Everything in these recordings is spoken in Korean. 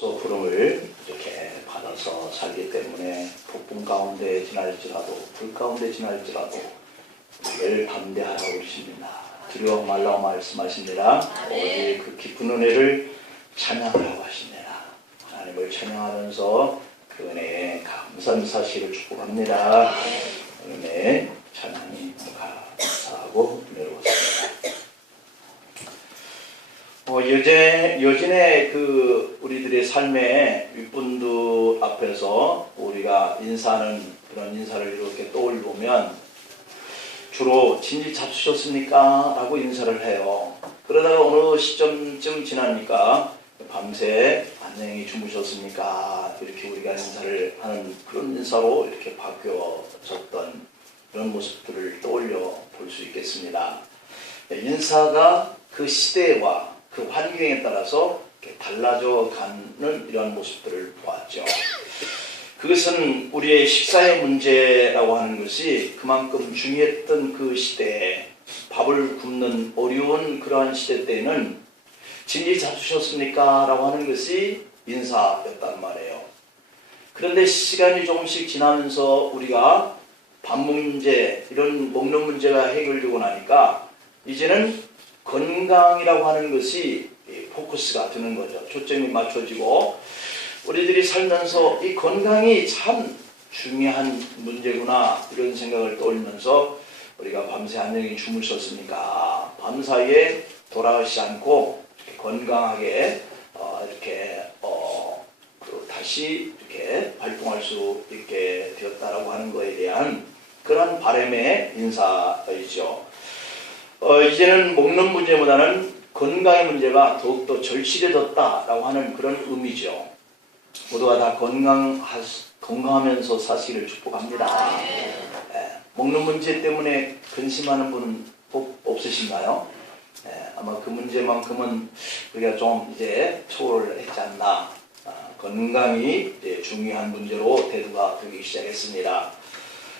부름을 이렇게 받아서 살기 때문에 폭풍 가운데 지날지라도 불 가운데 지날지라도 늘 담대하라고 그러십니다. 두려워 말라고 말씀하십니다. 오직 그 깊은 은혜를 찬양하라고 하십니다. 하나님을 찬양하면서 그 은혜에 감사한 사실을 축복합니다. 은혜 찬양이 감사하고 은혜로웠습니다. 여진의 우리들의 삶의 윗분들 앞에서 우리가 인사하는 그런 인사를 이렇게 떠올려보면 주로 진지 잡수셨습니까? 라고 인사를 해요. 그러다가 어느 시점쯤 지나니까 밤새 안녕히 주무셨습니까? 이렇게 우리가 인사를 하는 그런 인사로 이렇게 바뀌어졌던 그런 모습들을 떠올려 볼 수 있겠습니다. 인사가 그 시대와 그 환경에 따라서 달라져 가는 이러한 모습들을 보았죠. 그것은 우리의 식사의 문제라고 하는 것이 그만큼 중요했던 그 시대에 밥을 굽는 어려운 그러한 시대 때에는 진지 잡수셨습니까? 라고 하는 것이 인사였단 말이에요. 그런데 시간이 조금씩 지나면서 우리가 밥 문제, 이런 먹는 문제가 해결되고 나니까 이제는 건강이라고 하는 것이 포커스가 되는 거죠. 초점이 맞춰지고 우리들이 살면서 이 건강이 참 중요한 문제구나 이런 생각을 떠올리면서 우리가 밤새 안녕히 주무셨습니까? 밤사이에 돌아가시지 않고 건강하게 이렇게 다시 이렇게 활동할 수 있게 되었다라고 하는 것에 대한 그런 바람의 인사이죠. 이제는 먹는 문제보다는 건강의 문제가 더욱더 절실해졌다라고 하는 그런 의미죠. 모두가 다 건강하면서 사시기를 축복합니다. 먹는 문제 때문에 근심하는 분은 없으신가요? 아마 그 문제만큼은 우리가 좀 이제 초월했지 않나. 건강이 이제 중요한 문제로 대두가 되기 시작했습니다.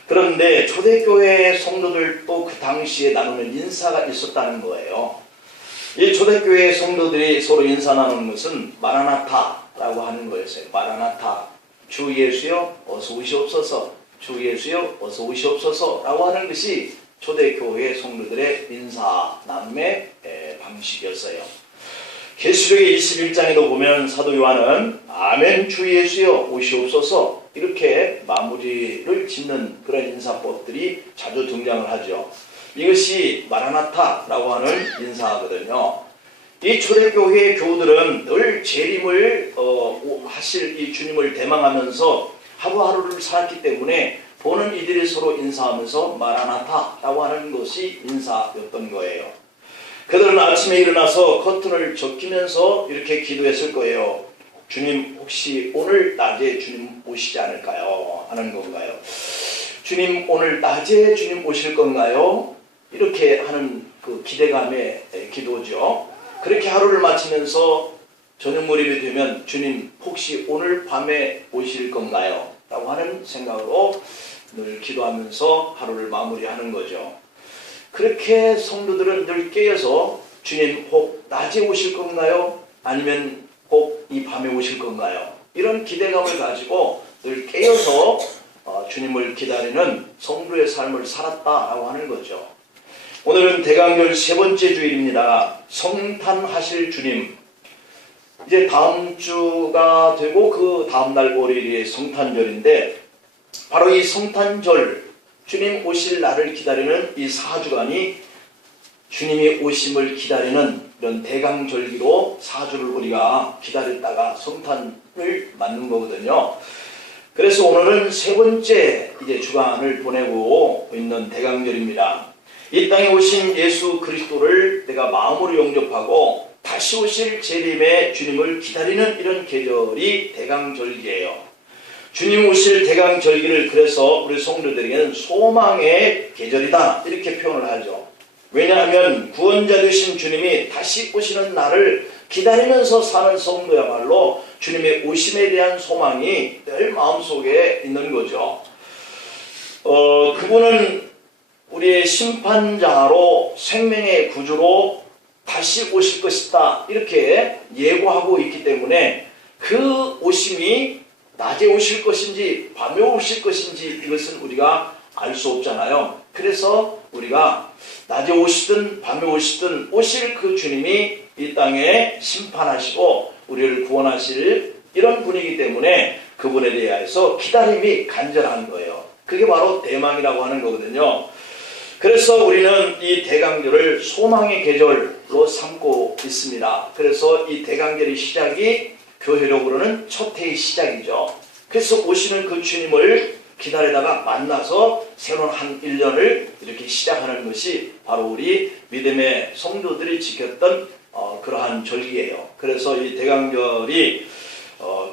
그런데 초대교회 성도들도 그 당시에 나누는 인사가 있었다는 거예요. 이 초대교회 성도들이 서로 인사 나누는 것은 마라나타라고 하는 거였어요. 마라나타, 주 예수여 어서 오시옵소서, 주 예수여 어서 오시옵소서 라고 하는 것이 초대교회 성도들의 인사 나눔의 방식이었어요. 계시록의 21장에도 보면 사도 요한은 아멘 주 예수여 오시옵소서 이렇게 마무리를 짓는 그런 인사법들이 자주 등장을 하죠. 이것이 마라나타라고 하는 인사거든요. 이 초대교회의 교우들은 늘 재림을 하실 이 주님을 대망하면서 하루하루를 살았기 때문에 보는 이들이 서로 인사하면서 마라나타라고 하는 것이 인사였던 거예요. 그들은 아침에 일어나서 커튼을 적히면서 이렇게 기도했을 거예요. 주님 혹시 오늘 낮에 주님 오시지 않을까요? 하는 건가요? 주님 오늘 낮에 주님 오실 건가요? 이렇게 하는 그 기대감의 기도죠. 그렇게 하루를 마치면서 저녁 무렵이 되면 주님 혹시 오늘 밤에 오실 건가요? 라고 하는 생각으로 늘 기도하면서 하루를 마무리하는 거죠. 그렇게 성도들은 늘 깨어서 주님 혹 낮에 오실 건가요? 아니면 혹 이 밤에 오실 건가요? 이런 기대감을 가지고 늘 깨어서 주님을 기다리는 성도의 삶을 살았다라고 하는 거죠. 오늘은 대강절 세 번째 주일입니다. 성탄하실 주님. 이제 다음 주가 되고 그 다음날 월요일이 성탄절인데 바로 이 성탄절 주님 오실 날을 기다리는 이 4주간이 주님이 오심을 기다리는 이런 대강절기로 4주를 우리가 기다렸다가 성탄을 맞는 거거든요. 그래서 오늘은 세 번째 이제 주간을 보내고 있는 대강절입니다. 이 땅에 오신 예수 그리스도를 내가 마음으로 영접하고 다시 오실 재림의 주님을 기다리는 이런 계절이 대강절기예요. 주님 오실 대강절기를 그래서 우리 성도들에게는 소망의 계절이다 이렇게 표현을 하죠. 왜냐하면 구원자 되신 주님이 다시 오시는 날을 기다리면서 사는 성도야말로 주님의 오심에 대한 소망이 늘 마음속에 있는 거죠. 그분은 우리의 심판자로 생명의 구주로 다시 오실 것이다 이렇게 예고하고 있기 때문에 그 오심이 낮에 오실 것인지 밤에 오실 것인지 이것은 우리가 알 수 없잖아요. 그래서 우리가 낮에 오시든 밤에 오시든 오실 그 주님이 이 땅에 심판하시고 우리를 구원하실 이런 분이기 때문에 그분에 대해서 기다림이 간절한 거예요. 그게 바로 대망이라고 하는 거거든요. 그래서 우리는 이 대강절을 소망의 계절로 삼고 있습니다. 그래서 이 대강절의 시작이 교회력으로는 첫 해의 시작이죠. 그래서 오시는 그 주님을 기다리다가 만나서 새로운 한 1년을 이렇게 시작하는 것이 바로 우리 믿음의 성도들이 지켰던 그러한 절기예요. 그래서 이 대강절이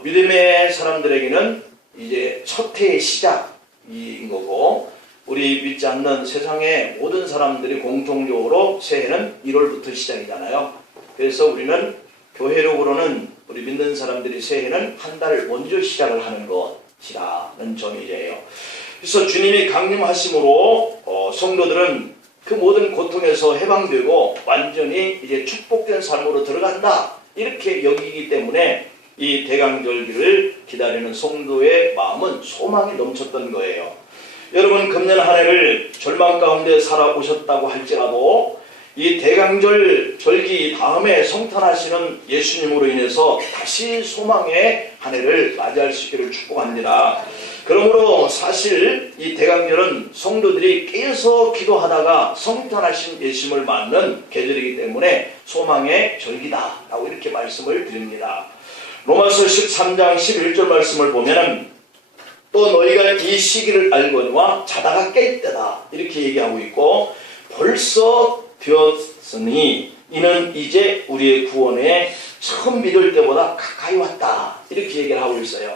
믿음의 사람들에게는 이제 첫 해의 시작인 거고, 우리 믿지 않는 세상의 모든 사람들이 공통적으로 새해는 1월부터 시작이잖아요. 그래서 우리는 교회력으로는 우리 믿는 사람들이 새해는 한 달 먼저 시작을 하는 것이라는 점이에요. 그래서 주님이 강림하심으로 성도들은 그 모든 고통에서 해방되고 완전히 이제 축복된 삶으로 들어간다, 이렇게 여기기 때문에 이 대강절기를 기다리는 성도의 마음은 소망이 넘쳤던 거예요. 여러분, 금년 한 해를 절망 가운데 살아오셨다고 할지라도 이 대강절 절기 다음에 성탄하시는 예수님으로 인해서 다시 소망의 한 해를 맞이할 수 있기를 축복합니다. 그러므로 사실 이 대강절은 성도들이 깨어서 기도하다가 성탄하신 예수님을 맞는 계절이기 때문에 소망의 절기다라고 이렇게 말씀을 드립니다. 로마서 13장 11절 말씀을 보면 또 너희가 이 시기를 알거니와 자다가 깰 때다, 이렇게 얘기하고 있고, 벌써 되었으니 이는 이제 우리의 구원에 처음 믿을 때보다 가까이 왔다, 이렇게 얘기를 하고 있어요.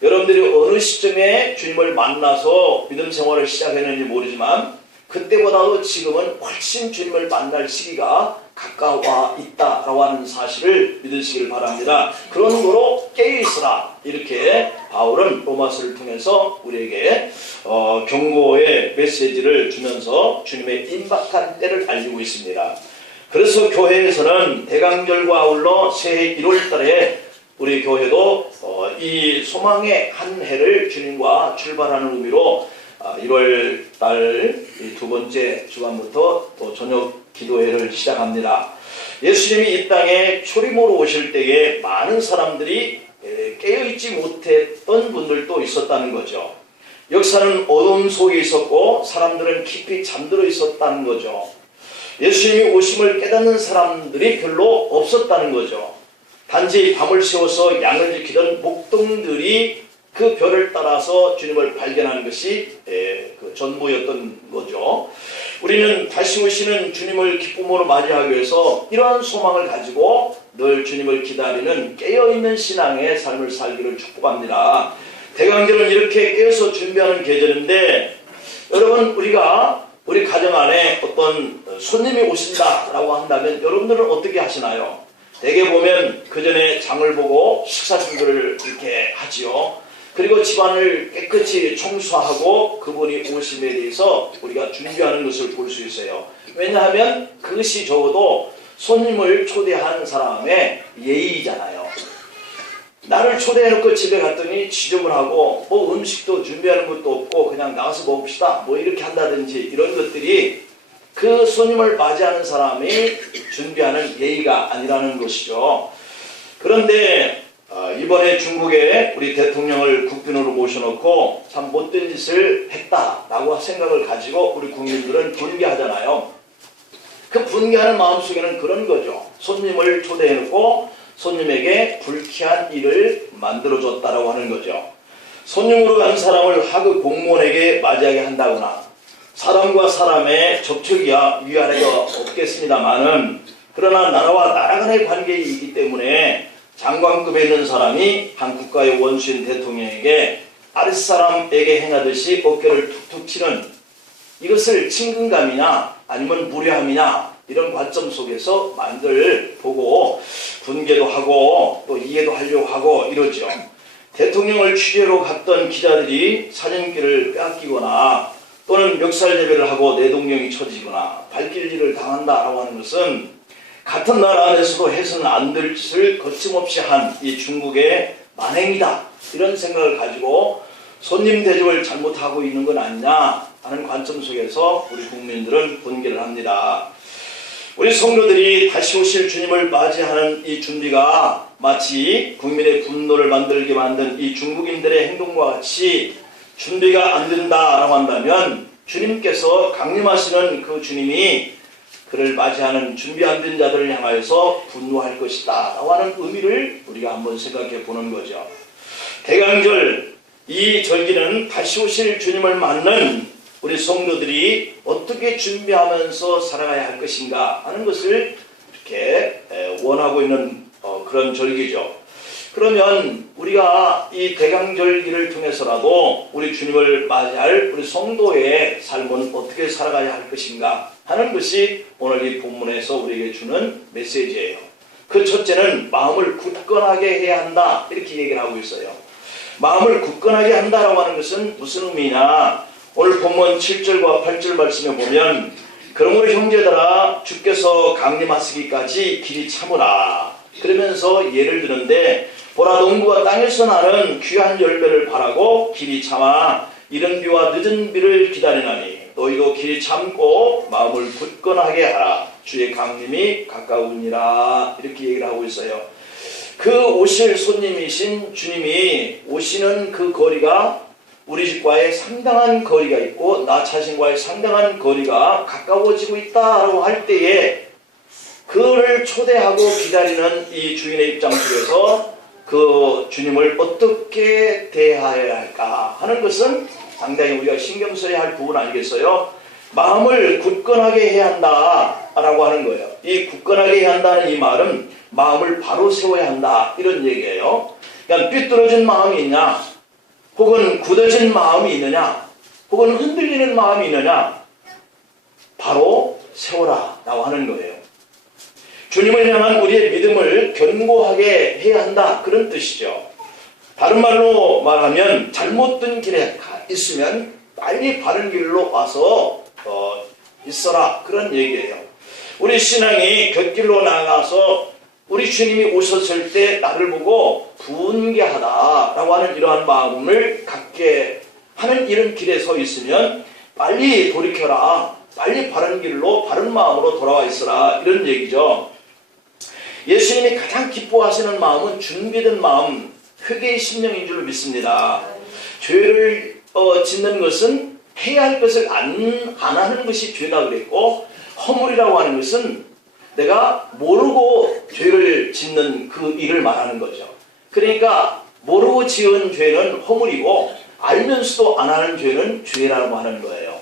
여러분들이 어느 시점에 주님을 만나서 믿음 생활을 시작했는지 모르지만 그때보다도 지금은 훨씬 주님을 만날 시기가 가까워 있다라고 하는 사실을 믿으시길 바랍니다. 그런 거로 깨어있으라, 이렇게 바울은 로마서를 통해서 우리에게 경고의 메시지를 주면서 주님의 임박한 때를 알리고 있습니다. 그래서 교회에서는 대강절과 아울러 새해 1월 달에 우리 교회도 이 소망의 한 해를 주님과 출발하는 의미로 1월 달 두 번째 주간부터 또 저녁 기도회를 시작합니다. 예수님이 이 땅에 초림으로 오실 때에 많은 사람들이 깨어있지 못했던 분들도 있었다는 거죠. 역사는 어둠 속에 있었고 사람들은 깊이 잠들어 있었다는 거죠. 예수님이 오심을 깨닫는 사람들이 별로 없었다는 거죠. 단지 밤을 새워서 양을 지키던 목동들이 그 별을 따라서 주님을 발견하는 것이 그 전부였던 거죠. 우리는 다시 오시는 주님을 기쁨으로 맞이하기 위해서 이러한 소망을 가지고 늘 주님을 기다리는 깨어있는 신앙의 삶을 살기를 축복합니다. 대강절은 이렇게 깨어서 준비하는 계절인데, 여러분, 우리가 우리 가정 안에 어떤 손님이 오신다라고 한다면 여러분들은 어떻게 하시나요? 대개 보면 그 전에 장을 보고 식사 준비를 이렇게 하지요. 그리고 집안을 깨끗이 청소하고 그분이 오심에 대해서 우리가 준비하는 것을 볼 수 있어요. 왜냐하면 그것이 적어도 손님을 초대한 사람의 예의잖아요. 나를 초대해놓고 집에 갔더니 지저분하고 뭐 음식도 준비하는 것도 없고 그냥 나가서 먹읍시다 뭐 이렇게 한다든지, 이런 것들이 그 손님을 맞이하는 사람이 준비하는 예의가 아니라는 것이죠. 그런데 이번에 중국에 우리 대통령을 국빈으로 모셔놓고 참 못된 짓을 했다라고 생각을 가지고 우리 국민들은 분개하잖아요. 그 분개하는 마음속에는 그런 거죠. 손님을 초대해놓고 손님에게 불쾌한 일을 만들어줬다라고 하는 거죠. 손님으로 간 사람을 하급 공무원에게 맞이하게 한다거나, 사람과 사람의 접촉이야 위아래가 없겠습니다만은, 그러나 나라와 나라 간의 관계이기 때문에 장관급에 있는 사람이 한 국가의 원수인 대통령에게 아랫사람에게 행하듯이 어깨를 툭툭 치는, 이것을 친근감이냐 아니면 무례함이냐, 이런 관점 속에서 많이들 보고 분개도 하고 또 이해도 하려고 하고 이러죠. 대통령을 취재로 갔던 기자들이 사진기를 빼앗기거나 또는 멱살 제배를 하고 내동령이 쳐지거나 발길 일을 당한다라고 하는 것은 같은 나라 안에서도 해서는 안 될 짓을 거침없이 한 이 중국의 만행이다, 이런 생각을 가지고 손님 대접을 잘못하고 있는 건 아니냐 하는 관점 속에서 우리 국민들은 분개를 합니다. 우리 성도들이 다시 오실 주님을 맞이하는 이 준비가 마치 국민의 분노를 만들게 만든 이 중국인들의 행동과 같이 준비가 안 된다라고 한다면 주님께서 강림하시는 그 주님이 그를 맞이하는 준비 안 된 자들을 향하여서 분노할 것이다 라고 하는 의미를 우리가 한번 생각해 보는 거죠. 대강절, 이 절기는 다시 오실 주님을 맞는 우리 성도들이 어떻게 준비하면서 살아가야 할 것인가 하는 것을 이렇게 원하고 있는 그런 절기죠. 그러면 우리가 이 대강절기를 통해서라도 우리 주님을 맞이할 우리 성도의 삶은 어떻게 살아가야 할 것인가 하는 것이 오늘 이 본문에서 우리에게 주는 메시지예요. 그 첫째는 마음을 굳건하게 해야 한다, 이렇게 얘기를 하고 있어요. 마음을 굳건하게 한다라고 하는 것은 무슨 의미냐, 오늘 본문 7절과 8절 말씀에 보면 그러므로 형제들아 주께서 강림하시기까지 길이 참으라, 그러면서 예를 드는데 보라, 농부가 땅에서 나는 귀한 열매를 바라고 길이 참아 이른 비와 늦은 비를 기다리나니 너희도 길이 참고 마음을 굳건하게 하라, 주의 강림이 가까우니라, 이렇게 얘기를 하고 있어요. 그 오실 손님이신 주님이 오시는 그 거리가 우리 집과의 상당한 거리가 있고 나 자신과의 상당한 거리가 가까워지고 있다라고 할 때에 그를 초대하고 기다리는 이 주인의 입장 속에서 그 주님을 어떻게 대해야 할까 하는 것은 상당히 우리가 신경 써야 할 부분 아니겠어요? 마음을 굳건하게 해야 한다라고 하는 거예요. 이 굳건하게 해야 한다는 이 말은 마음을 바로 세워야 한다, 이런 얘기예요. 그러니까 삐뚤어진 마음이 있냐, 혹은 굳어진 마음이 있느냐, 혹은 흔들리는 마음이 있느냐, 바로 세워라 라고 하는 거예요. 주님을 향한 우리의 믿음을 견고하게 해야 한다, 그런 뜻이죠. 다른 말로 말하면 잘못된 길에 있으면 빨리 바른 길로 와서 있어라, 그런 얘기예요. 우리 신앙이 곁길로 나가서 우리 주님이 오셨을 때 나를 보고 분개하다라고 하는 이러한 마음을 갖게 하는 이런 길에 서 있으면 빨리 돌이켜라, 빨리 바른 길로 바른 마음으로 돌아와 있어라, 이런 얘기죠. 예수님이 가장 기뻐하시는 마음은 준비된 마음, 회개의 심령인 줄 믿습니다. 죄를 짓는 것은 해야 할 것을 안 하는 것이 죄다 그랬고, 허물이라고 하는 것은 내가 모르고 죄를 짓는 그 일을 말하는 거죠. 그러니까 모르고 지은 죄는 허물이고 알면서도 안 하는 죄는 죄라고 하는 거예요.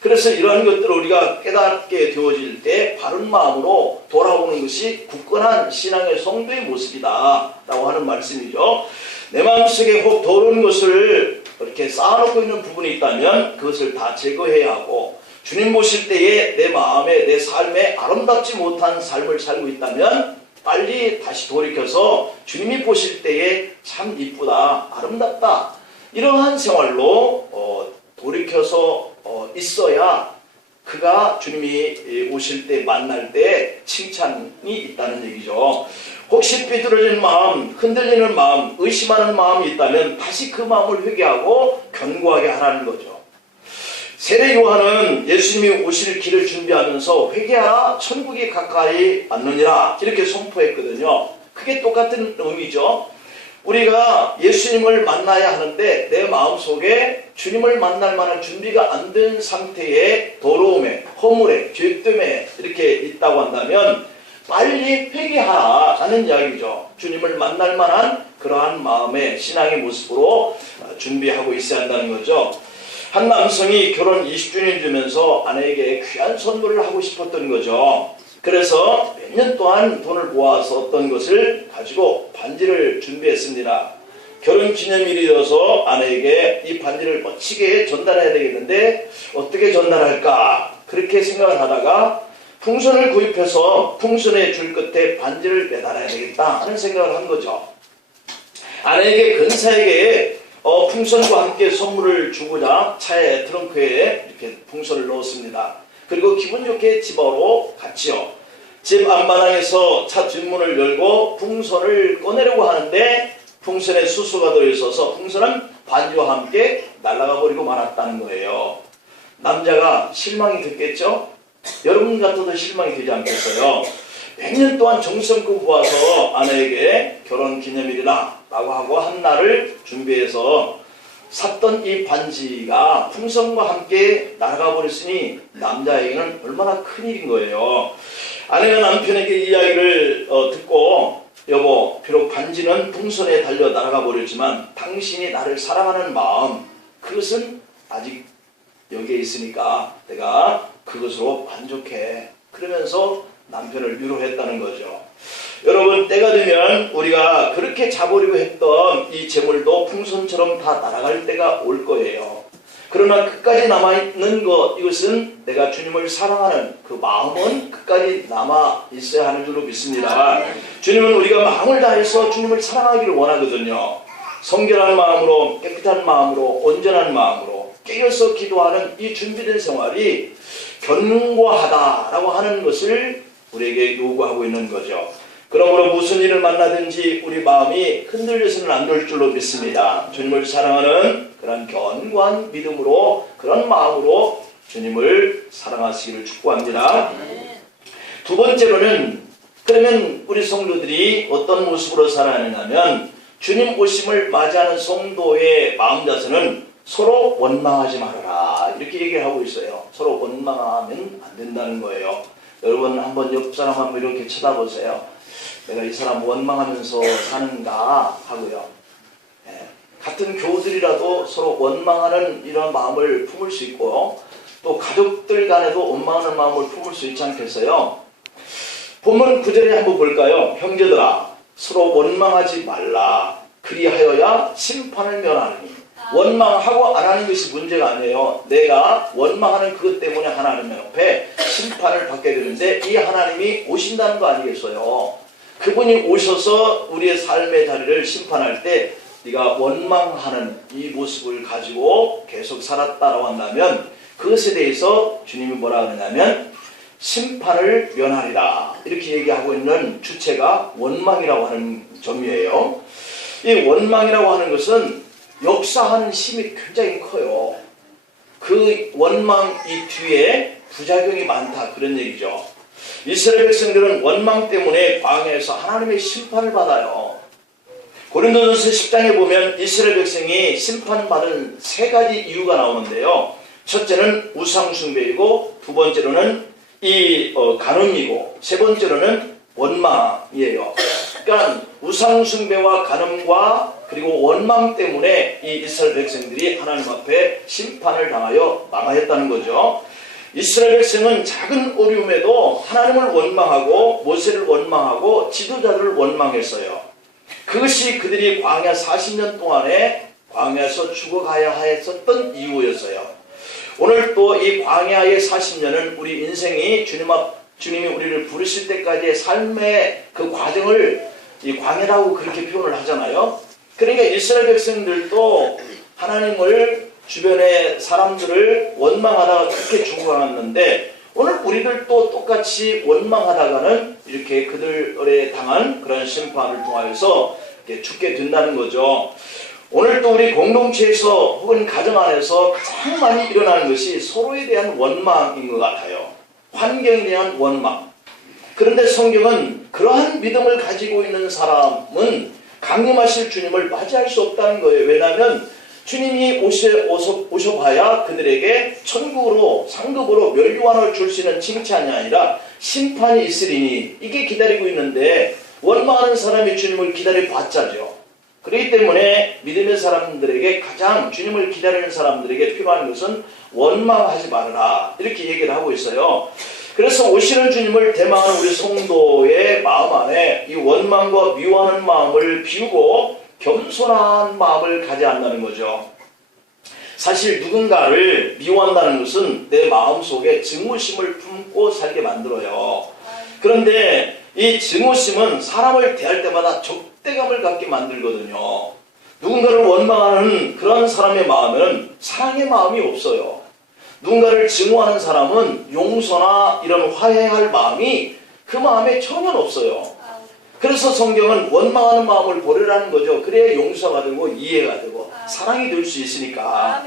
그래서 이러한 것들을 우리가 깨닫게 되어질 때 바른 마음으로 돌아오는 것이 굳건한 신앙의 성도의 모습이다 라고 하는 말씀이죠. 내 마음속에 혹 더러운 것을 이렇게 쌓아놓고 있는 부분이 있다면 그것을 다 제거해야 하고, 주님 보실 때에 내 마음에, 내 삶에 아름답지 못한 삶을 살고 있다면 빨리 다시 돌이켜서 주님이 보실 때에 참 이쁘다, 아름답다, 이러한 생활로 돌이켜서 있어야 그가 주님이 오실 때 만날 때 칭찬이 있다는 얘기죠. 혹시 삐뚤어진 마음, 흔들리는 마음, 의심하는 마음이 있다면 다시 그 마음을 회개하고 견고하게 하라는 거죠. 세례 요한은 예수님이 오실 길을 준비하면서 회개하라, 천국이 가까이 왔느니라, 이렇게 선포했거든요. 그게 똑같은 의미죠. 우리가 예수님을 만나야 하는데 내 마음속에 주님을 만날 만한 준비가 안 된 상태의 더러움에, 허물에, 죄 때문에 이렇게 있다고 한다면 빨리 회개하라 하는 이야기죠. 주님을 만날 만한 그러한 마음의 신앙의 모습으로 준비하고 있어야 한다는 거죠. 한 남성이 결혼 20주년 되면서 아내에게 귀한 선물을 하고 싶었던 거죠. 그래서 몇 년 동안 돈을 모아서 어떤 것을 가지고 반지를 준비했습니다. 결혼 기념일이어서 아내에게 이 반지를 멋지게 전달해야 되겠는데 어떻게 전달할까, 그렇게 생각을 하다가 풍선을 구입해서 풍선의 줄 끝에 반지를 매달아야 되겠다 하는 생각을 한 거죠. 아내에게 근사하게 풍선과 함께 선물을 주고자 차에 트렁크에 이렇게 풍선을 넣었습니다. 그리고 기분 좋게 집으로 갔지요. 집 안마당에서 차 뒷문을 열고 풍선을 꺼내려고 하는데 풍선에 수수가 들어있어서 풍선은 반지와 함께 날아가 버리고 말았다는 거예요. 남자가 실망이 됐겠죠? 여러분 같아도 실망이 되지 않겠어요? 몇 년 동안 정성껏 모아서 아내에게 결혼기념일이라 라고 하고 한 날을 준비해서 샀던 이 반지가 풍선과 함께 날아가 버렸으니 남자에게는 얼마나 큰일인 거예요. 아내가 남편에게 이야기를 듣고 여보, 비록 반지는 풍선에 달려 날아가 버렸지만 당신이 나를 사랑하는 마음, 그것은 아직 여기에 있으니까 내가 그것으로 만족해. 그러면서 남편을 위로했다는 거죠. 여러분, 때가 되면 우리가 그렇게 잡으려고 했던 이 재물도 풍선처럼 다 날아갈 때가 올 거예요. 그러나 끝까지 남아있는 것, 이것은 내가 주님을 사랑하는 그 마음은 끝까지 남아 있어야 하는 줄로 믿습니다. 주님은 우리가 마음을 다해서 주님을 사랑하기를 원하거든요. 성결한 마음으로, 깨끗한 마음으로, 온전한 마음으로 깨어서 기도하는 이 준비된 생활이 견고하다라고 하는 것을 우리에게 요구하고 있는 거죠. 그러므로 무슨 일을 만나든지 우리 마음이 흔들려서는 안 될 줄로 믿습니다. 주님을 사랑하는 그런 견고한 믿음으로, 그런 마음으로 주님을 사랑하시기를 축복합니다. 두 번째로는, 그러면 우리 성도들이 어떤 모습으로 살아야 하느냐면, 주님 오심을 맞이하는 성도의 마음 자세는 서로 원망하지 말아라, 이렇게 얘기를 하고 있어요. 서로 원망하면 안 된다는 거예요. 여러분, 한번 옆 사람 한번 이렇게 쳐다보세요. 내가 이 사람 원망하면서 사는가 하고요. 같은 교우들이라도 서로 원망하는 이런 마음을 품을 수 있고, 또 가족들 간에도 원망하는 마음을 품을 수 있지 않겠어요? 본문 9절에 한번 볼까요? 형제들아, 서로 원망하지 말라. 그리하여야 심판을 면하느니. 원망하고 안 하는 것이 문제가 아니에요. 내가 원망하는 그것 때문에 하나님 앞에 심판을 받게 되는데, 이 하나님이 오신다는 거 아니겠어요? 그분이 오셔서 우리의 삶의 자리를 심판할 때 네가 원망하는 이 모습을 가지고 계속 살았다라고 한다면, 그것에 대해서 주님이 뭐라 하느냐면 심판을 면하리라, 이렇게 얘기하고 있는 주체가 원망이라고 하는 점이에요. 이 원망이라고 하는 것은 역사하는 힘이 굉장히 커요. 그 원망 이 뒤에 부작용이 많다, 그런 얘기죠. 이스라엘 백성들은 원망 때문에 광야에서 하나님의 심판을 받아요. 고린도전서 10장에 보면 이스라엘 백성이 심판받은 세 가지 이유가 나오는데요. 첫째는 우상숭배이고, 두 번째로는 간음이고, 세 번째로는 원망이에요. 그러니까 우상숭배와 간음과 그리고 원망 때문에 이 이스라엘 백성들이 하나님 앞에 심판을 당하여 망하였다는 거죠. 이스라엘 백성은 작은 어려움에도 하나님을 원망하고 모세를 원망하고 지도자들을 원망했어요. 그것이 그들이 광야 40년 동안에 광야에서 죽어가야 했었던 이유였어요. 오늘 또 이 광야의 40년은 우리 인생이 주님이 우리를 부르실 때까지의 삶의 그 과정을 이 광야라고 그렇게 표현을 하잖아요. 그러니까 이스라엘 백성들도 하나님을, 주변의 사람들을 원망하다가 그렇게 죽어갔는데, 오늘 우리들도 똑같이 원망하다가는 이렇게 그들에 당한 그런 심판을 통하여서 죽게 된다는 거죠. 오늘 또 우리 공동체에서 혹은 가정 안에서 가장 많이 일어나는 것이 서로에 대한 원망인 것 같아요. 환경에 대한 원망. 그런데 성경은 그러한 믿음을 가지고 있는 사람은 강림하실 주님을 맞이할 수 없다는 거예요. 왜냐하면 주님이 오셔봐야 그들에게 천국으로, 상급으로 멸류관을 줄 수 있는 칭찬이 아니라 심판이 있으리니, 이게 기다리고 있는데 원망하는 사람이 주님을 기다려봤자죠. 그렇기 때문에 믿음의 사람들에게, 가장 주님을 기다리는 사람들에게 필요한 것은 원망하지 말아라, 이렇게 얘기를 하고 있어요. 그래서 오시는 주님을 대망하는 우리 성도의 마음 안에 이 원망과 미워하는 마음을 비우고 겸손한 마음을 가져야 한다는 거죠. 사실 누군가를 미워한다는 것은 내 마음속에 증오심을 품고 살게 만들어요. 그런데 이 증오심은 사람을 대할 때마다 적대감을 갖게 만들거든요. 누군가를 원망하는 그런 사람의 마음에는 사랑의 마음이 없어요. 누군가를 증오하는 사람은 용서나 이런 화해할 마음이 그 마음에 전혀 없어요. 그래서 성경은 원망하는 마음을 버리라는 거죠. 그래야 용서가 되고 이해가 되고 사랑이 될 수 있으니까.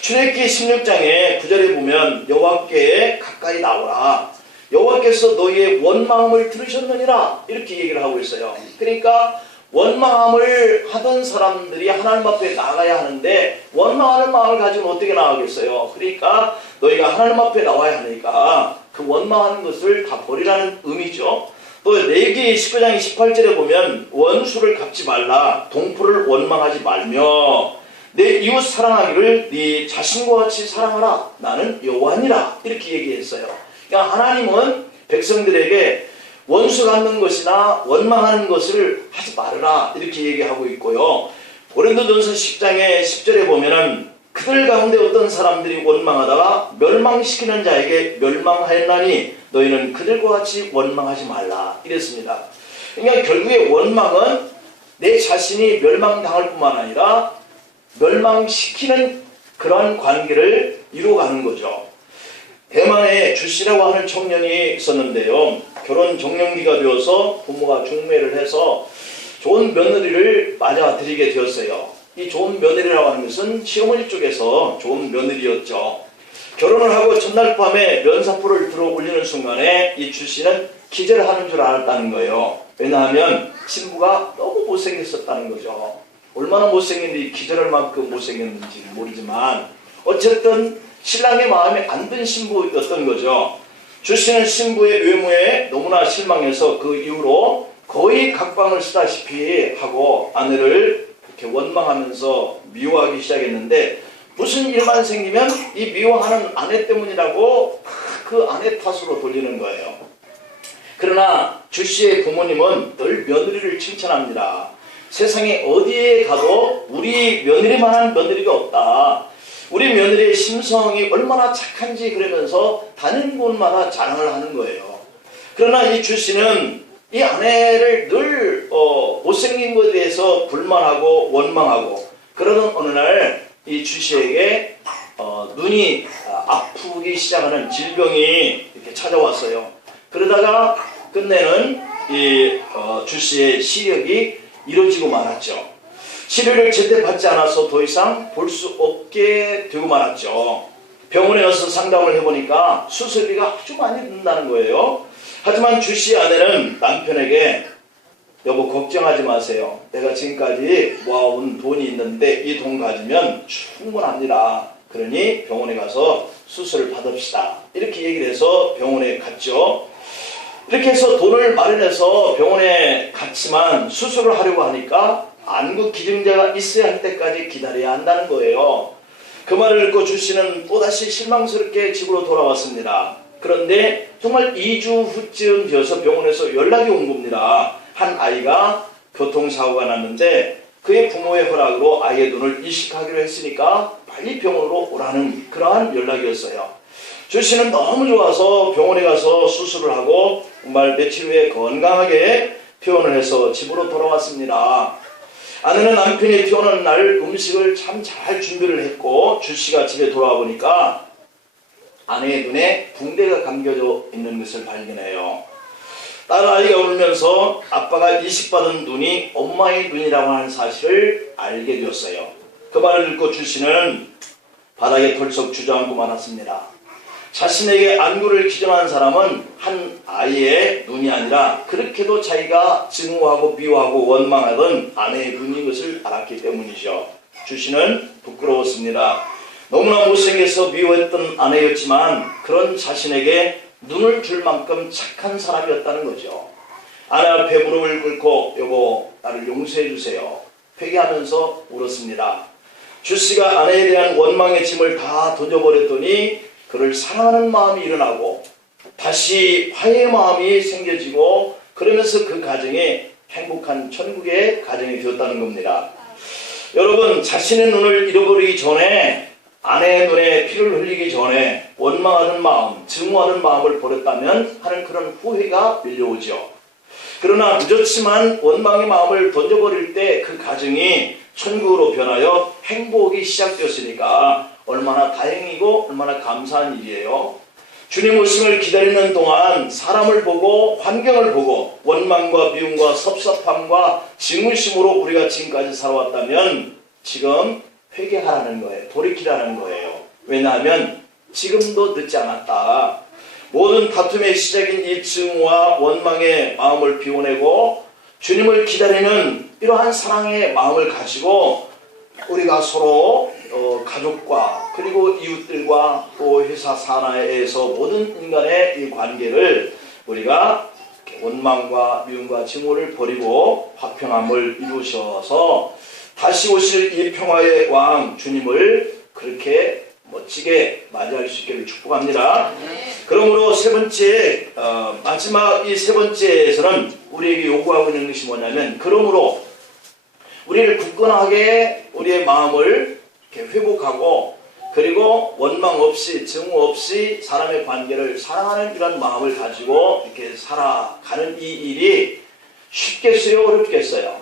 출애굽기 16장에 9절에 보면 여호와께 가까이 나오라. 여호와께서 너희의 원망함을 들으셨느니라. 이렇게 얘기를 하고 있어요. 그러니까 원망함을 하던 사람들이 하나님 앞에 나가야 하는데 원망하는 마음을 가지고 어떻게 나가겠어요? 그러니까 너희가 하나님 앞에 나와야 하니까 그 원망하는 것을 다 버리라는 의미죠. 또 레위기 19장 18절에 보면 원수를 갚지 말라, 동포를 원망하지 말며 내 이웃 사랑하기를 네 자신과 같이 사랑하라, 나는 여호와니라. 이렇게 얘기했어요. 그러니까 하나님은 백성들에게 원수 갚는 것이나 원망하는 것을 하지 말아라, 이렇게 얘기하고 있고요. 고린도전서 10장의 10절에 보면은 그들 가운데 어떤 사람들이 원망하다가 멸망시키는 자에게 멸망하였나니 너희는 그들과 같이 원망하지 말라, 이랬습니다. 그러니까 결국에 원망은 내 자신이 멸망당할 뿐만 아니라 멸망시키는 그러한 관계를 이루어가는 거죠. 대만에 주씨라고 하는 청년이 있었는데요. 결혼 정년기가 되어서 부모가 중매를 해서 좋은 며느리를 맞아들이게 되었어요. 이 좋은 며느리라고 하는 것은 시어머니 쪽에서 좋은 며느리였죠. 결혼을 하고 전날 밤에 면사포를 들어 올리는 순간에 이 주씨는 기절하는 줄 알았다는 거예요. 왜냐하면 신부가 너무 못생겼었다는 거죠. 얼마나 못생겼는지 기절할 만큼 못생겼는지 모르지만 어쨌든 신랑의 마음에 안 든 신부였던 거죠. 주씨는 신부의 외모에 너무나 실망해서 그 이후로 거의 각방을 쓰다시피 하고 아내를 이렇게 원망하면서 미워하기 시작했는데 무슨 일만 생기면 이 미워하는 아내 때문이라고 그 아내 탓으로 돌리는 거예요. 그러나 주씨의 부모님은 늘 며느리를 칭찬합니다. 세상에 어디에 가도 우리 며느리만한 며느리가 없다. 우리 며느리의 심성이 얼마나 착한지 그러면서 다니는 곳마다 자랑을 하는 거예요. 그러나 이 주씨는 이 아내를 늘 못생긴 것에 대해서 불만하고 원망하고 그러던 어느 날 이 주씨에게 눈이 아프기 시작하는 질병이 이렇게 찾아왔어요. 그러다가 끝내는 이 주씨의 시력이 이루어지고 말았죠. 치료를 제때 받지 않아서 더 이상 볼 수 없게 되고 말았죠. 병원에 가서 상담을 해보니까 수술비가 아주 많이 든다는 거예요. 하지만 주씨의 아내는 남편에게 여보 걱정하지 마세요. 내가 지금까지 모아온 돈이 있는데 이 돈 가지면 충분합니다. 그러니 병원에 가서 수술을 받읍시다. 이렇게 얘기를 해서 병원에 갔죠. 이렇게 해서 돈을 마련해서 병원에 갔지만 수술을 하려고 하니까 안구 기증자가 있어야 할 때까지 기다려야 한다는 거예요. 그 말을 듣고 주씨는 또다시 실망스럽게 집으로 돌아왔습니다. 그런데 정말 2주 후쯤 되어서 병원에서 연락이 온 겁니다. 한 아이가 교통사고가 났는데 그의 부모의 허락으로 아이의 눈을 이식하기로 했으니까 빨리 병원으로 오라는 그러한 연락이었어요. 주씨는 너무 좋아서 병원에 가서 수술을 하고 정말 며칠 후에 건강하게 퇴원을 해서 집으로 돌아왔습니다. 아내는 남편이 퇴원하는 날 음식을 참 잘 준비를 했고 주씨가 집에 돌아와 보니까 아내의 눈에 붕대가 감겨져 있는 것을 발견해요. 딸 아이가 울면서 아빠가 이식받은 눈이 엄마의 눈이라고 하는 사실을 알게 되었어요. 그 말을 듣고 주씨는 바닥에 털썩 주저앉고 말았습니다. 자신에게 안구를 기증한 사람은 한 아이의 눈이 아니라 그렇게도 자기가 증오하고 미워하고 원망하던 아내의 눈인 것을 알았기 때문이죠. 주씨는 부끄러웠습니다. 너무나 못생겨서 미워했던 아내였지만 그런 자신에게 눈을 줄 만큼 착한 사람이었다는 거죠. 아내 앞에 무릎을 꿇고 여보 나를 용서해 주세요. 회개하면서 울었습니다. 주씨가 아내에 대한 원망의 짐을 다 던져버렸더니 그를 사랑하는 마음이 일어나고 다시 화해의 마음이 생겨지고 그러면서 그 가정이 행복한 천국의 가정이 되었다는 겁니다. 여러분 자신의 눈을 잃어버리기 전에 아내의 눈에 피를 흘리기 전에 원망하는 마음, 증오하는 마음을 버렸다면 하는 그런 후회가 밀려오죠. 그러나 늦었지만 원망의 마음을 던져버릴 때 그 가정이 천국으로 변하여 행복이 시작되었으니까 얼마나 다행이고 얼마나 감사한 일이에요. 주님 오심을 기다리는 동안 사람을 보고 환경을 보고 원망과 미움과 섭섭함과 증오심으로 우리가 지금까지 살아왔다면 지금 회개하라는 거예요. 돌이키라는 거예요. 왜냐하면 지금도 늦지 않았다. 모든 다툼의 시작인 이 증오와 원망의 마음을 비워내고 주님을 기다리는 이러한 사랑의 마음을 가지고 우리가 서로 가족과 그리고 이웃들과 또 회사 산하에서 모든 인간의 이 관계를 우리가 원망과 미움과 증오를 버리고 화평함을 이루셔서 다시 오실 이 평화의 왕 주님을 그렇게 멋지게 맞이할 수 있기를 축복합니다. 그러므로 세 번째 마지막 이 세 번째에서는 우리에게 요구하고 있는 것이 뭐냐면 그러므로 우리를 굳건하게 우리의 마음을 이렇게 회복하고 그리고 원망 없이 증오 없이 사람의 관계를 사랑하는 이런 마음을 가지고 이렇게 살아가는 이 일이 쉽겠어요? 어렵겠어요?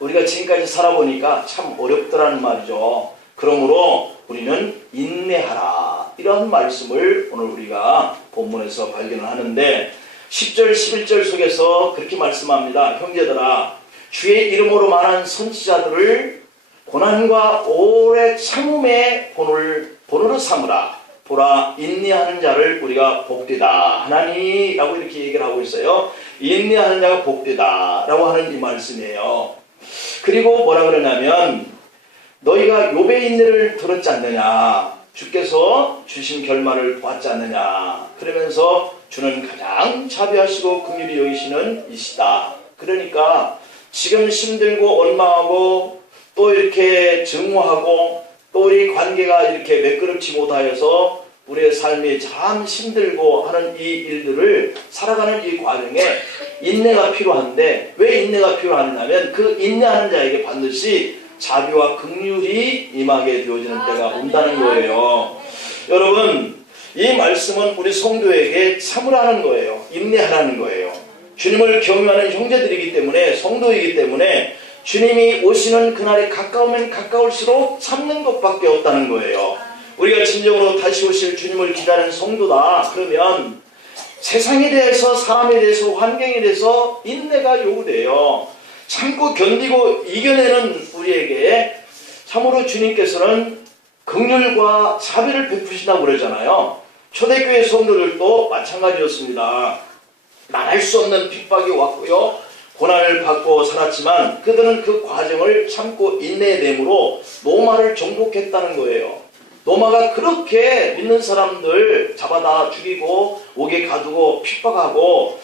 우리가 지금까지 살아보니까 참 어렵더라는 말이죠. 그러므로 우리는 인내하라 이런 말씀을 오늘 우리가 본문에서 발견을 하는데 10절 11절 속에서 그렇게 말씀합니다. 형제들아 주의 이름으로 말한 선지자들을 고난과 오래 참음의 본으로 삼으라. 보라 인내하는 자를 우리가 복되다 하나니 라고 이렇게 얘기를 하고 있어요. 인내하는 자가 복되다 라고 하는 이 말씀이에요. 그리고 뭐라 그러냐면 너희가 욥의 인내를 들었지 않느냐, 주께서 주신 결말을 보았지 않느냐, 그러면서 주는 가장 자비하시고 긍휼히 여기시는 이시다. 그러니까 지금 힘들고 원망하고 또 이렇게 증오하고 또 우리 관계가 이렇게 매끄럽지 못하여서 우리의 삶이 참 힘들고 하는 이 일들을 살아가는 이 과정에 인내가 필요한데 왜 인내가 필요하냐면 그 인내하는 자에게 반드시 자비와 긍휼이 임하게 되어지는 때가 온다는 거예요. 여러분 이 말씀은 우리 성도에게 참으라는 거예요. 인내하라는 거예요. 주님을 경외하는 형제들이기 때문에 성도이기 때문에 주님이 오시는 그날이 가까우면 가까울수록 참는 것밖에 없다는 거예요. 우리가 진정으로 다시 오실 주님을 기다리는 성도다 그러면 세상에 대해서 사람에 대해서 환경에 대해서 인내가 요구돼요. 참고 견디고 이겨내는 우리에게 참으로 주님께서는 긍휼과 자비를 베푸신다고 그러잖아요. 초대교회 성도들도 마찬가지였습니다. 말할 수 없는 핍박이 왔고요. 고난을 받고 살았지만 그들은 그 과정을 참고 인내됨으로 로마를 정복했다는 거예요. 로마가 그렇게 믿는 사람들 잡아다 죽이고 옥에 가두고 핍박하고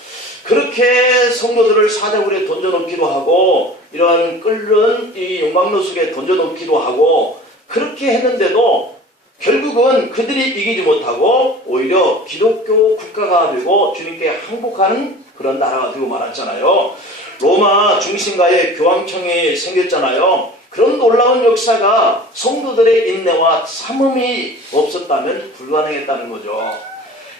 그렇게 성도들을 사자굴에 던져놓기도 하고 이러한 끓는 이 용광로 속에 던져놓기도 하고 그렇게 했는데도 결국은 그들이 이기지 못하고 오히려 기독교 국가가 되고 주님께 항복하는 그런 나라가 되고 말았잖아요. 로마 중심가에 교황청이 생겼잖아요. 그런 놀라운 역사가 성도들의 인내와 참음이 없었다면 불가능했다는 거죠.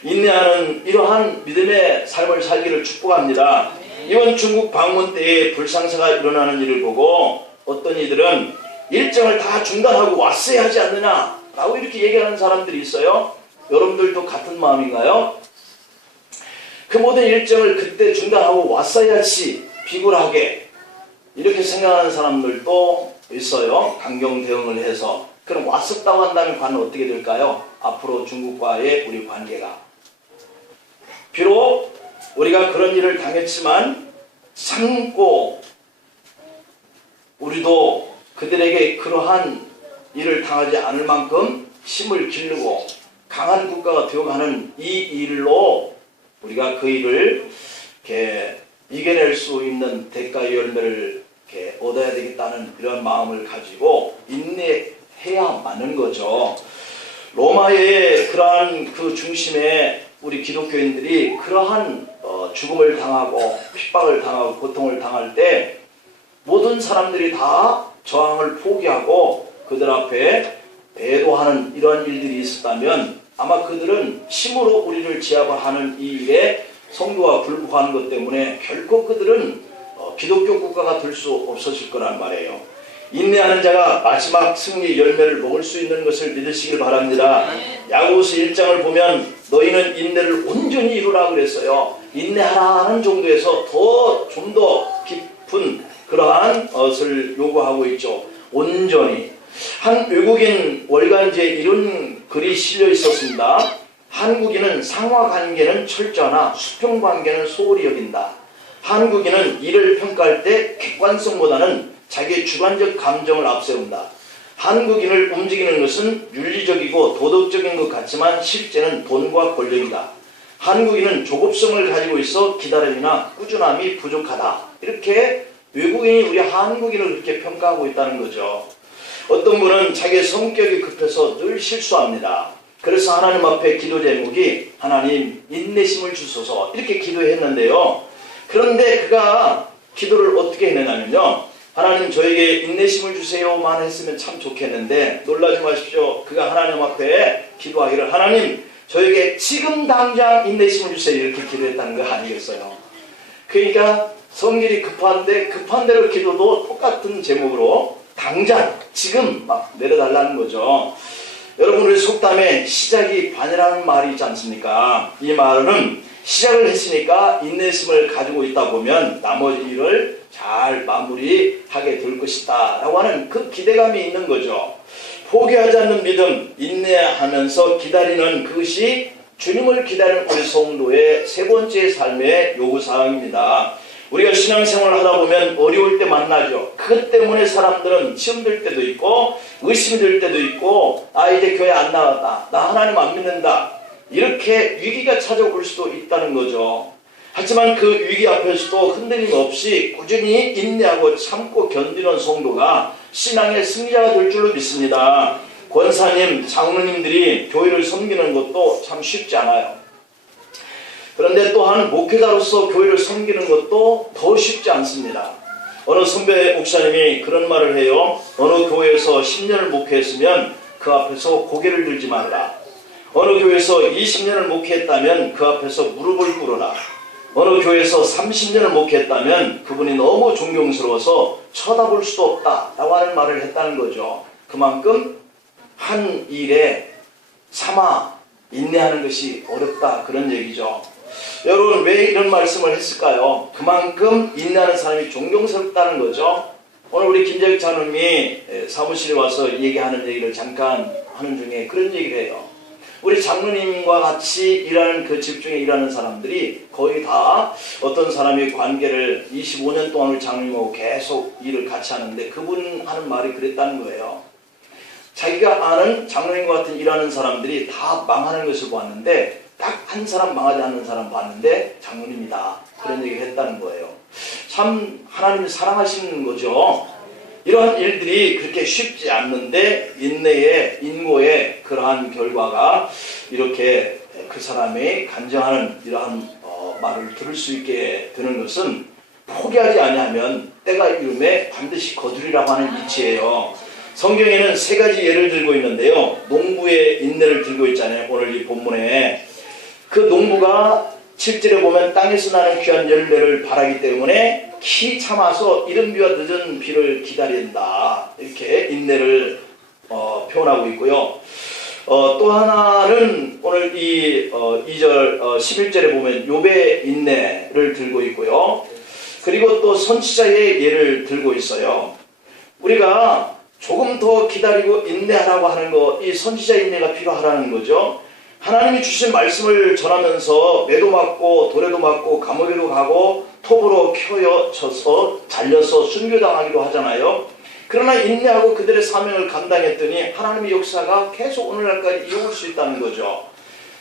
인내하는 이러한 믿음의 삶을 살기를 축복합니다. 이번 중국 방문 때에 불상사가 일어나는 일을 보고 어떤 이들은 일정을 다 중단하고 왔어야 하지 않느냐 라고 이렇게 얘기하는 사람들이 있어요. 여러분들도 같은 마음인가요? 그 모든 일정을 그때 중단하고 왔어야지 비굴하게 이렇게 생각하는 사람들도 있어요. 강경 대응을 해서. 그럼 왔었다고 한다면 과연 어떻게 될까요? 앞으로 중국과의 우리 관계가 비록 우리가 그런 일을 당했지만 참고 우리도 그들에게 그러한 일을 당하지 않을 만큼 힘을 기르고 강한 국가가 되어가는 이 일로 우리가 그 일을 이렇게 이겨낼 수 있는 대가의 열매를 이렇게 얻어야 되겠다는 이런 마음을 가지고 인내해야 마는 거죠. 로마의 그러한 그 중심에 우리 기독교인들이 그러한 죽음을 당하고 핍박을 당하고 고통을 당할 때 모든 사람들이 다 저항을 포기하고 그들 앞에 배도하는 이런 일들이 있었다면 아마 그들은 힘으로 우리를 제압하는 이 일에 성도와 불복하는 것 때문에 결코 그들은 기독교 국가가 될 수 없었을 거란 말이에요. 인내하는 자가 마지막 승리 열매를 먹을 수 있는 것을 믿으시길 바랍니다. 야고보서 1장을 보면 너희는 인내를 온전히 이루라 그랬어요. 인내하라는 정도에서 좀 더 깊은 그러한 것을 요구하고 있죠. 온전히. 한 외국인 월간지에 이런 글이 실려 있었습니다. 한국인은 상하관계는 철저하나 수평관계는 소홀히 여긴다. 한국인은 일을 평가할 때 객관성보다는 자기의 주관적 감정을 앞세운다. 한국인을 움직이는 것은 윤리적이고 도덕적인 것 같지만 실제는 돈과 권력이다. 한국인은 조급성을 가지고 있어 기다림이나 꾸준함이 부족하다. 이렇게 외국인이 우리 한국인을 그렇게 평가하고 있다는 거죠. 어떤 분은 자기의 성격이 급해서 늘 실수합니다. 그래서 하나님 앞에 기도 제목이 하나님 인내심을 주소서 이렇게 기도했는데요. 그런데 그가 기도를 어떻게 했느냐면요. 하나님 저에게 인내심을 주세요만 했으면 참 좋겠는데 놀라지 마십시오. 그가 하나님 앞에 기도하기를 하나님 저에게 지금 당장 인내심을 주세요 이렇게 기도했다는 거 아니겠어요. 그러니까 성질이 급한데 급한 대로 기도도 똑같은 제목으로 당장 지금 막 내려달라는 거죠. 여러분 우리 속담에 시작이 반이라는 말이 있지 않습니까? 이 말은 시작을 했으니까 인내심을 가지고 있다 보면 나머지 일을 잘 마무리하게 될 것이다 라고 하는 그 기대감이 있는 거죠. 포기하지 않는 믿음, 인내하면서 기다리는 그것이 주님을 기다리는 우리 성도의 세 번째 삶의 요구사항입니다. 우리가 신앙생활을 하다 보면 어려울 때 만나죠. 그것 때문에 사람들은 시험 들 때도 있고 의심이 들 때도 있고 이제 교회 안 나갔다. 나 하나님 안 믿는다. 이렇게 위기가 찾아올 수도 있다는 거죠. 하지만 그 위기 앞에서도 흔들림 없이 꾸준히 인내하고 참고 견디는 성도가 신앙의 승리자가 될 줄로 믿습니다. 권사님, 장로님들이 교회를 섬기는 것도 참 쉽지 않아요. 그런데 또한 목회자로서 교회를 섬기는 것도 더 쉽지 않습니다. 어느 선배 목사님이 그런 말을 해요. 어느 교회에서 10년을 목회했으면 그 앞에서 고개를 들지 말라. 어느 교회에서 20년을 목회했다면 그 앞에서 무릎을 꿇어라. 어느 교회에서 30년을 목회했다면 그분이 너무 존경스러워서 쳐다볼 수도 없다라고 하는 말을 했다는 거죠. 그만큼 한 일에 참아 인내하는 것이 어렵다 그런 얘기죠. 여러분 왜 이런 말씀을 했을까요? 그만큼 인내하는 사람이 존경스럽다는 거죠. 오늘 우리 김재익 장로님이 사무실에 와서 얘기하는 얘기를 잠깐 하는 중에 그런 얘기를 해요. 우리 장로님과 같이 일하는 그 집중에 일하는 사람들이 거의 다 어떤 사람이 관계를 25년 동안 우리 장로님하고 계속 일을 같이 하는데 그분 하는 말이 그랬다는 거예요. 자기가 아는 장로님과 같은 일하는 사람들이 다 망하는 것을 보았는데 딱 한 사람 망하지 않는 사람 봤는데 장로님이다. 그런 얘기를 했다는 거예요. 참 하나님이 사랑하시는 거죠. 이러한 일들이 그렇게 쉽지 않는데 인내의 인고의 그러한 결과가 이렇게 그 사람이 간증하는 이러한 말을 들을 수 있게 되는 것은 포기하지 아니하면 때가 이름에 반드시 거두리라고 하는 이치예요. 성경에는 세 가지 예를 들고 있는데요. 농부의 인내를 들고 있잖아요. 오늘 이 본문에 그 농부가 7절에 보면 땅에서 나는 귀한 열매를 바라기 때문에 키 참아서 이른 비와 늦은 비를 기다린다. 이렇게 인내를 표현하고 있고요. 또 하나는 오늘 이 2절 11절에 보면 욥의 인내를 들고 있고요. 그리고 또 선지자의 예를 들고 있어요. 우리가 조금 더 기다리고 인내하라고 하는 거, 이 선지자 인내가 필요하라는 거죠. 하나님이 주신 말씀을 전하면서 매도 맞고 도래도 맞고 감옥에도 가고 톱으로 켜여쳐서 잘려서 순교당하기도 하잖아요. 그러나 인내하고 그들의 사명을 감당했더니 하나님의 역사가 계속 오늘날까지 이어올 수 있다는 거죠.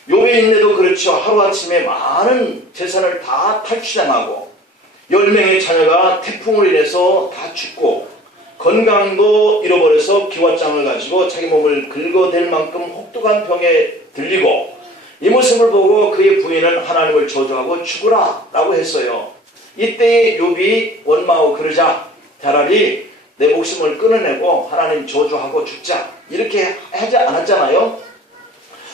욥의 인내도 그렇죠. 하루아침에 많은 재산을 다 탈취당하고 10명의 자녀가 태풍으로 인해서 다 죽고 건강도 잃어버려서 기왓장을 가지고 자기 몸을 긁어댈 만큼 혹독한 병에 들리고 이 모습을 보고 그의 부인은 하나님을 저주하고 죽으라 라고 했어요. 이때에 욥이 원망하고 그러자 차라리 내 목숨을 끊어내고 하나님 저주하고 죽자 이렇게 하지 않았잖아요.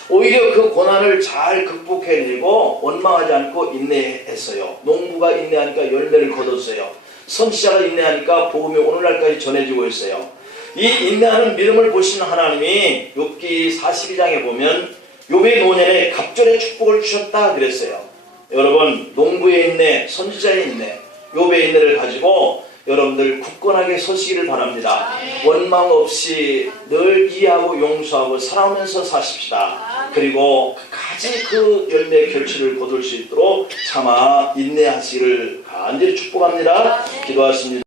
오히려 그 고난을 잘 극복해내고 원망하지 않고 인내했어요. 농부가 인내하니까 열매를 거뒀어요. 선지자가 인내하니까 복음이 오늘날까지 전해지고 있어요. 이 인내하는 믿음을 보시는 하나님이 욥기 42장에 보면 욥의 노년에 갑절의 축복을 주셨다 그랬어요. 여러분, 농부의 인내, 선지자의 인내, 욥의 인내를 가지고 여러분들 굳건하게 서시기를 바랍니다. 원망 없이 늘 이해하고 용서하고 사랑하면서 사십시다. 그리고 끝까지 그 열매의 결실을 거둘 수 있도록 참아 인내하시기를 간절히 축복합니다. 기도하십니다.